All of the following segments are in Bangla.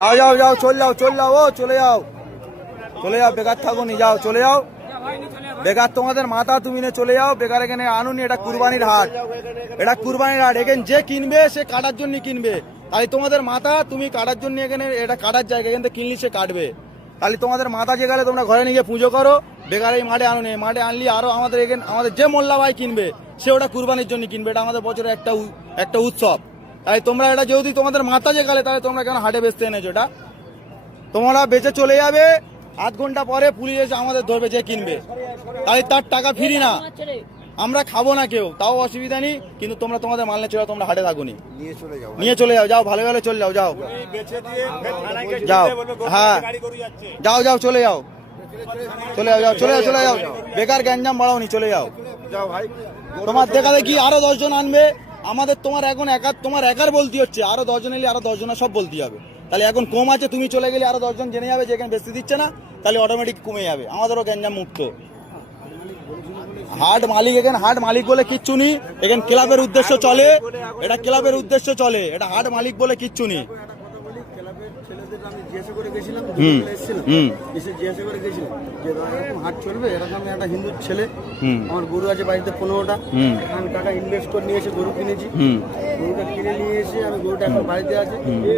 যাও যাও যাও চল যাও ও চলে যাও বেকার থাকো নি, যাও চলে যাও। বেকার তোমাদের মাথা তুমি নিয়ে চলে যাও, বেকার এখানে আনুনি। এটা কুরবানির হাট, এখানে যে কিনবে সে কাটার জন্য কিনবে। তাই তোমাদের মাথা তুমি কাটার জন্য, এখানে এটা কাটার জায়গা, এখান থেকে কিনলি সে কাটবে। তাহলে তোমাদের মাথা যে গেলে তোমরা ঘরে নিয়ে পুজো করো, বেকার এই মাঠে আনুনি। মাঠে আনলি আরো আমাদের এখানে আমাদের যে মোল্লা ভাই কিনবে সে ওটা কুরবানির জন্য কিনবে। এটা আমাদের বছরের একটা উৎসব। তাই তোমরা এটা যেহেতু তোমাদের মাথা যে গেলে, তাহলে তোমরা কেন হাটে বেচতে এনেছো? এটা তোমরা বেচে চলে যাবে, আধ ঘন্টা পরে পুলিশ এসে আমাদের ধরবে যে কিনবে, তাই তার টাকা ফিরি না, আমরা খাবো না কেউ, তাও অসুবিধা নেই। কিন্তু তোমরা তোমাদের মাল নিয়ে চলে যাও, তোমরা হাটে থাকো নি, নিয়ে চলে যাও। যাও ভালো চলে যাও, যাও হ্যাঁ যাও চলে যাও বেকার গ্যাঞ্জাম বাড়াও নি, চলে যাও। তোমার দেখা দেখি আরো 10 জন আনবে, আমাদের তোমার এখন তোমার একার বলতে হচ্ছে, আরো 10 জন এলে আরো 10 জনের সব বলতে হবে। তাহলে এখন কম আছে, তুমি চলে গেলে আরো 10 জন জেনে যাবে যে এখানে বেশি দিচ্ছে না, তাহলে অটোমেটিক কমে যাবে, আমাদেরও গ্যাঞ্জাম মুক্ত। হাট মালিক, এখানে হাট মালিক বলে কিচ্ছু নেই, এখানে ক্লাবের উদ্দেশ্য চলে, এটা ক্লাবের উদ্দেশ্য চলে, এটা হাট মালিক বলে কিচ্ছু নেই। হাট চলবে এরকম একটা হিন্দু ছেলে, আমার গরু আছে বাড়িতে 15টা, আমি টাকা ইনভেস্ট করে নিয়ে এসে গরু কিনেছি, গরুটা কিনে নিয়ে এসে আমি গরুটা এখন বাড়িতে আছে,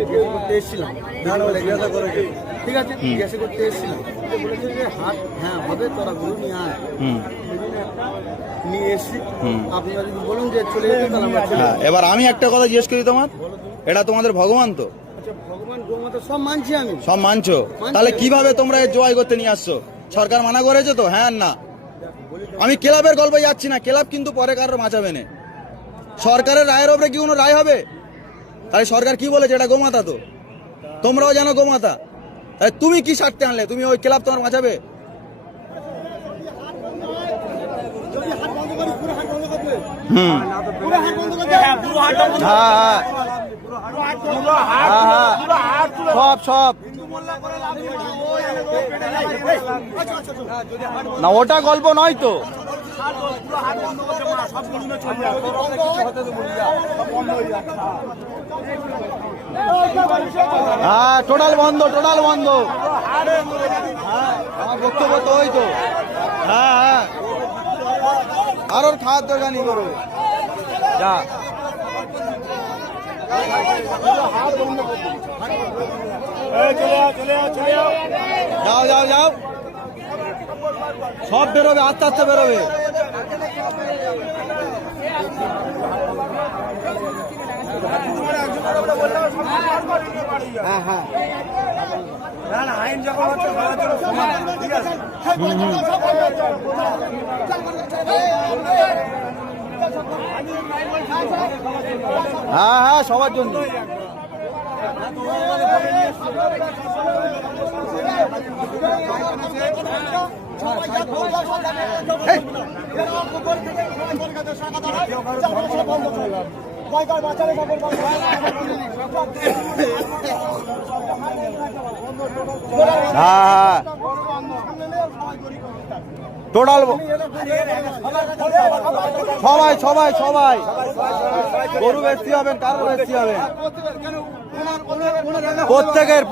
জিজ্ঞাসা করতে এসেছিলাম, ঠিক আছে জিজ্ঞাসা করতে এসেছিলাম, বলেছে যে হাট হ্যাঁ হবে, তোরা গরু নিয়ে আয়, নিয়ে এসছি। আপনারা যদি বলুন যে চলে যেতে, তাহলে আমরা চলে যাবো। এবার আমি একটা কথা জিজ্ঞেস করি, তোমার এটা তোমাদের ভগবান তো? ভগবান গোমাতা সব মানছি আমি, সব মানছো, তাহলে কিভাবে তোমরা জয় করতে নিয়ে আসছো? সরকার মানা করেছে তো? হ্যাঁ না, আমি ক্লাবের গল্পে যাচ্ছি না, ক্লাব কিন্তু পরে কারোর বাঁচাবে না। সরকারের রায়ের ওপরে কি কোনো রায় হবে? তাই সরকার কি বলেছে? এটা গোমাতা তো, তোমরাও জানো গোমাতা। তাই তুমি কি স্বার্থে আনলে? তুমি ওই ক্লাব তোমার বাঁচাবে? সব না, ওটা গল্প নয় তো। হ্যাঁ টোটাল বন্ধ আমার বক্তব্য তো ওই তো। হ্যাঁ আর ওর খাওয়ার দরকার নেই, করো যা। যাও সব বেরোবে, আস্তে আস্তে বেরোবে। হ্যাঁ আইন যখন হচ্ছে সবার জন্য সমান, ঠিক আছে। হ্যাঁ সবার জন্য। হ্যাঁ টোটাল সবাই গরু বেশি হবেন, কারো বেশি হবেন, প্রত্যেকের